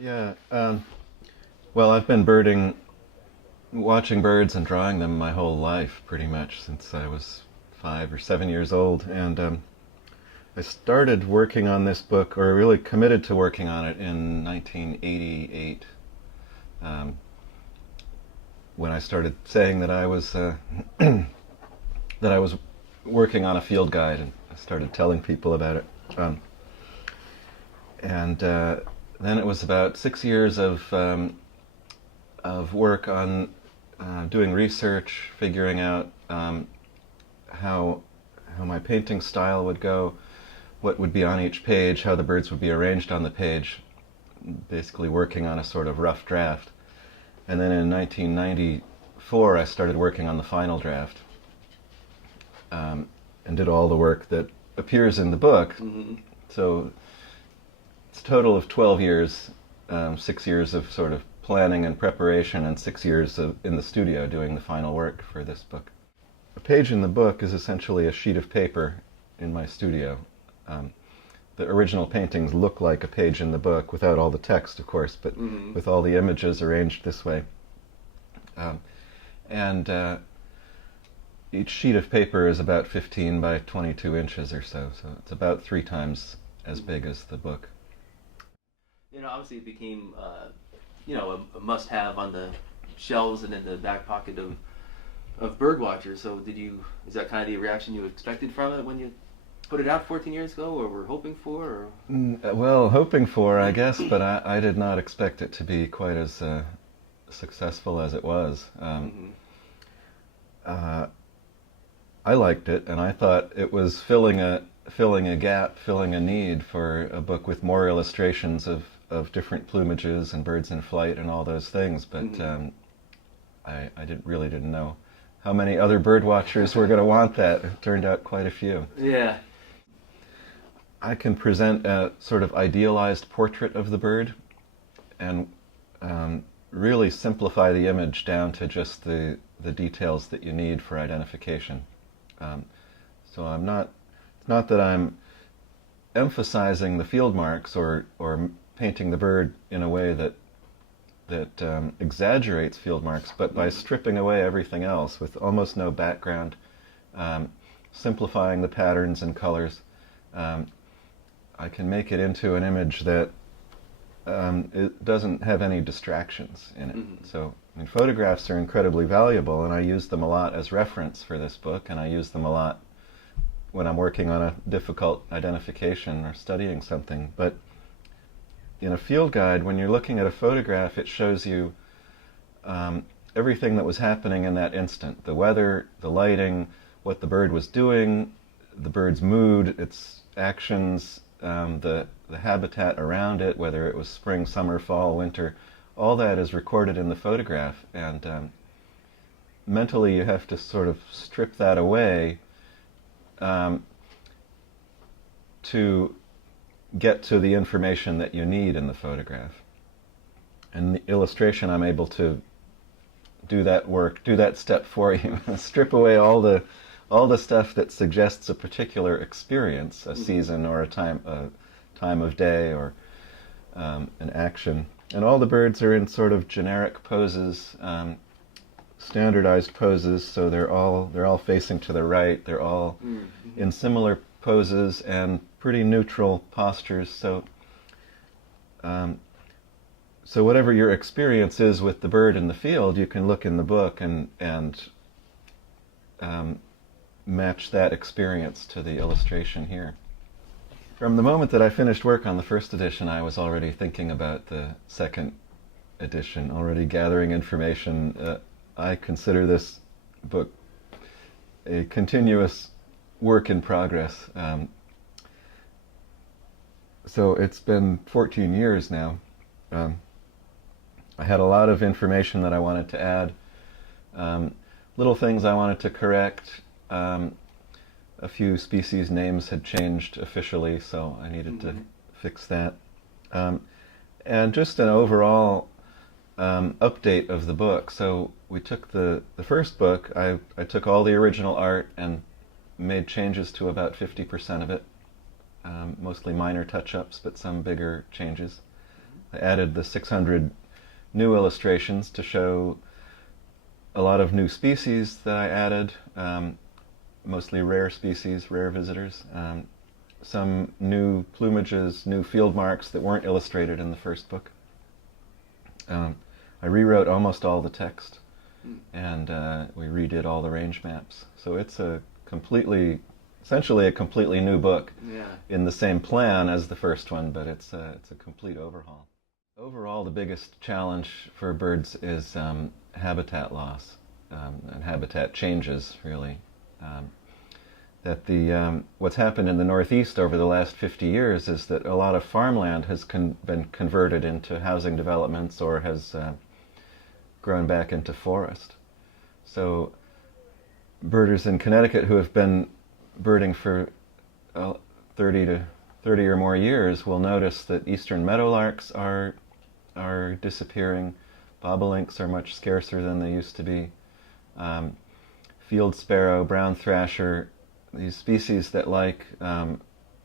Yeah. Well, I've been watching birds and drawing them my whole life, pretty much since I was 5 or 7 years old. And I started working on this book, or really committed to working on it, in 1988, um, when I started saying that I was that I was working on a field guide, and I started telling people about it. And then it was about 6 years of work on doing research, figuring out how my painting style would go, what would be on each page, how the birds would be arranged on the page, basically working on a sort of rough draft. And then in 1994 I started working on the final draft, and did all the work that appears in the book. Mm-hmm. So it's a total of 12 years, 6 years of sort of planning and preparation, and 6 years in the studio doing the final work for this book. A page in the book is essentially a sheet of paper in my studio. The original paintings look like a page in the book, without all the text, of course, but Mm-hmm. with all the images arranged this way. And each sheet of paper is about 15 by 22 inches or so, so it's about 3 times as big as the book. Obviously it became, a must-have on the shelves and in the back pocket of Birdwatcher. So is that kind of the reaction you expected from it when you put it out 14 years ago, or were hoping for? Or? Well, hoping for, I guess, but I did not expect it to be quite as successful as it was. Mm-hmm. I liked it, and I thought it was filling a gap, filling a need for a book with more illustrations of different plumages and birds in flight and all those things. But Mm-hmm. I didn't know how many other bird watchers were going to want that. It turned out quite a few. Yeah. I can present a sort of idealized portrait of the bird, and really simplify the image down to just the details that you need for identification. So it's not that I'm emphasizing the field marks or painting the bird in a way that exaggerates field marks, but by stripping away everything else with almost no background, simplifying the patterns and colors, I can make it into an image that it doesn't have any distractions in it. Mm-hmm. So, photographs are incredibly valuable, and I use them a lot as reference for this book, and I use them a lot when I'm working on a difficult identification or studying something. But in a field guide, when you're looking at a photograph, it shows you everything that was happening in that instant: the weather, the lighting, what the bird was doing, the bird's mood, its actions, the habitat around it, whether it was spring, summer, fall, winter. All that is recorded in the photograph, and mentally you have to sort of strip that away to get to the information that you need in the photograph. And the illustration, I'm able to do that work, do that step for you, strip away all the stuff that suggests a particular experience, a season or a time of day, or an action. And all the birds are in sort of generic poses, standardized poses, so they're all facing to the right. They're all Mm-hmm. in similar poses and pretty neutral postures. So so whatever your experience is with the bird in the field, you can look in the book and match that experience to the illustration here. From the moment that I finished work on the first edition, I was already thinking about the second edition, already gathering information. I consider this book a continuous work in progress. So it's been 14 years now. I had a lot of information that I wanted to add, little things I wanted to correct. A few species names had changed officially, so I needed to fix that. And just an overall update of the book. So we took the first book, I took all the original art and made changes to about 50% of it, mostly minor touch-ups, but some bigger changes. I added the 600 new illustrations to show a lot of new species that I added, mostly rare species, rare visitors. Some new plumages, new field marks that weren't illustrated in the first book. I rewrote almost all the text, and we redid all the range maps. So it's essentially a completely new book, in the same plan as the first one, but it's a complete overhaul. Overall, the biggest challenge for birds is habitat loss and habitat changes, really. What's happened in the Northeast over the last 50 years is that a lot of farmland has been converted into housing developments or has grown back into forest. So birders in Connecticut who have been birding for 30 or more years will notice that eastern meadowlarks are disappearing. Bobolinks are much scarcer than they used to be. Field sparrow, brown thrasher, these species that like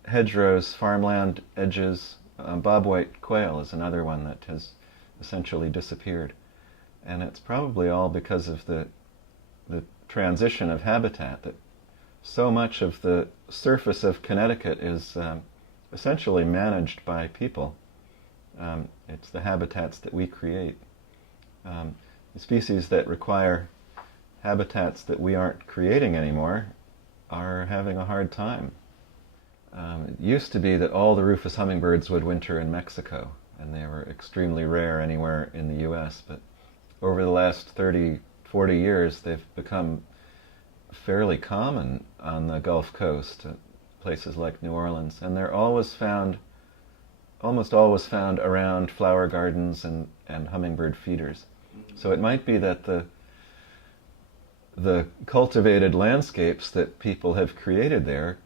hedgerows, farmland edges. Bobwhite quail is another one that has essentially disappeared. And it's probably all because of the transition of habitat, that so much of the surface of Connecticut is essentially managed by people. It's the habitats that we create. The species that require habitats that we aren't creating anymore are having a hard time. It used to be that all the rufous hummingbirds would winter in Mexico, and they were extremely rare anywhere in the US, but over the last 30, 40 years they've become fairly common on the Gulf Coast, places like New Orleans, and they're almost always found around flower gardens and hummingbird feeders. So it might be that the cultivated landscapes that people have created there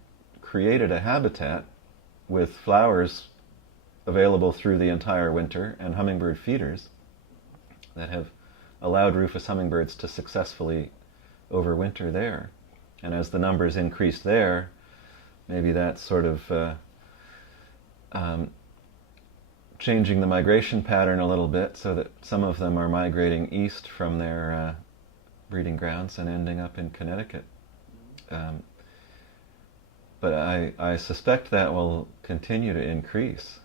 created a habitat with flowers available through the entire winter and hummingbird feeders that have allowed rufous hummingbirds to successfully overwinter there. And as the numbers increase there, maybe that's sort of changing the migration pattern a little bit so that some of them are migrating east from their breeding grounds and ending up in Connecticut. But I suspect that will continue to increase.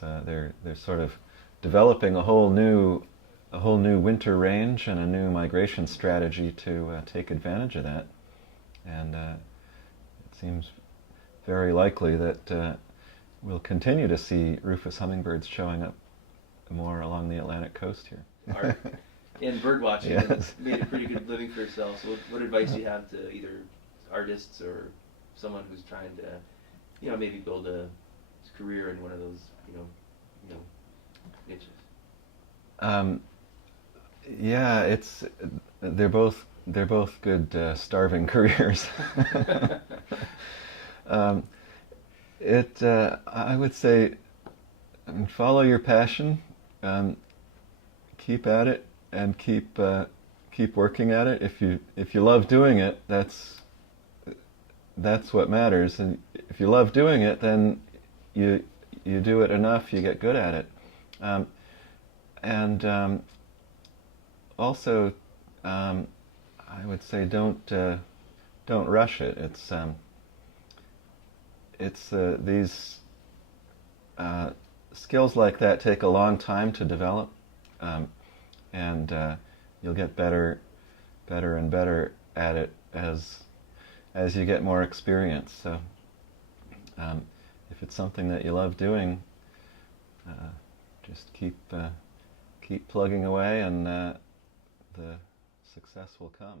They're sort of developing a whole new winter range and a new migration strategy to take advantage of that. And it seems very likely that we'll continue to see rufous hummingbirds showing up more along the Atlantic coast here. Art and birdwatching, Yes. made a pretty good living for yourself. So what advice do you have to either artists or someone who's trying to, maybe build a career in one of those, niches? Yeah, they're both good starving careers. I would say, follow your passion, keep at it, and keep working at it. If you love doing it, that's what matters. And if you love doing it, then you do it enough, you get good at it. Also, I would say don't rush it. These skills like that take a long time to develop, and you'll get better and better at it as you get more experience. So, if it's something that you love doing, just keep plugging away, and the success will come.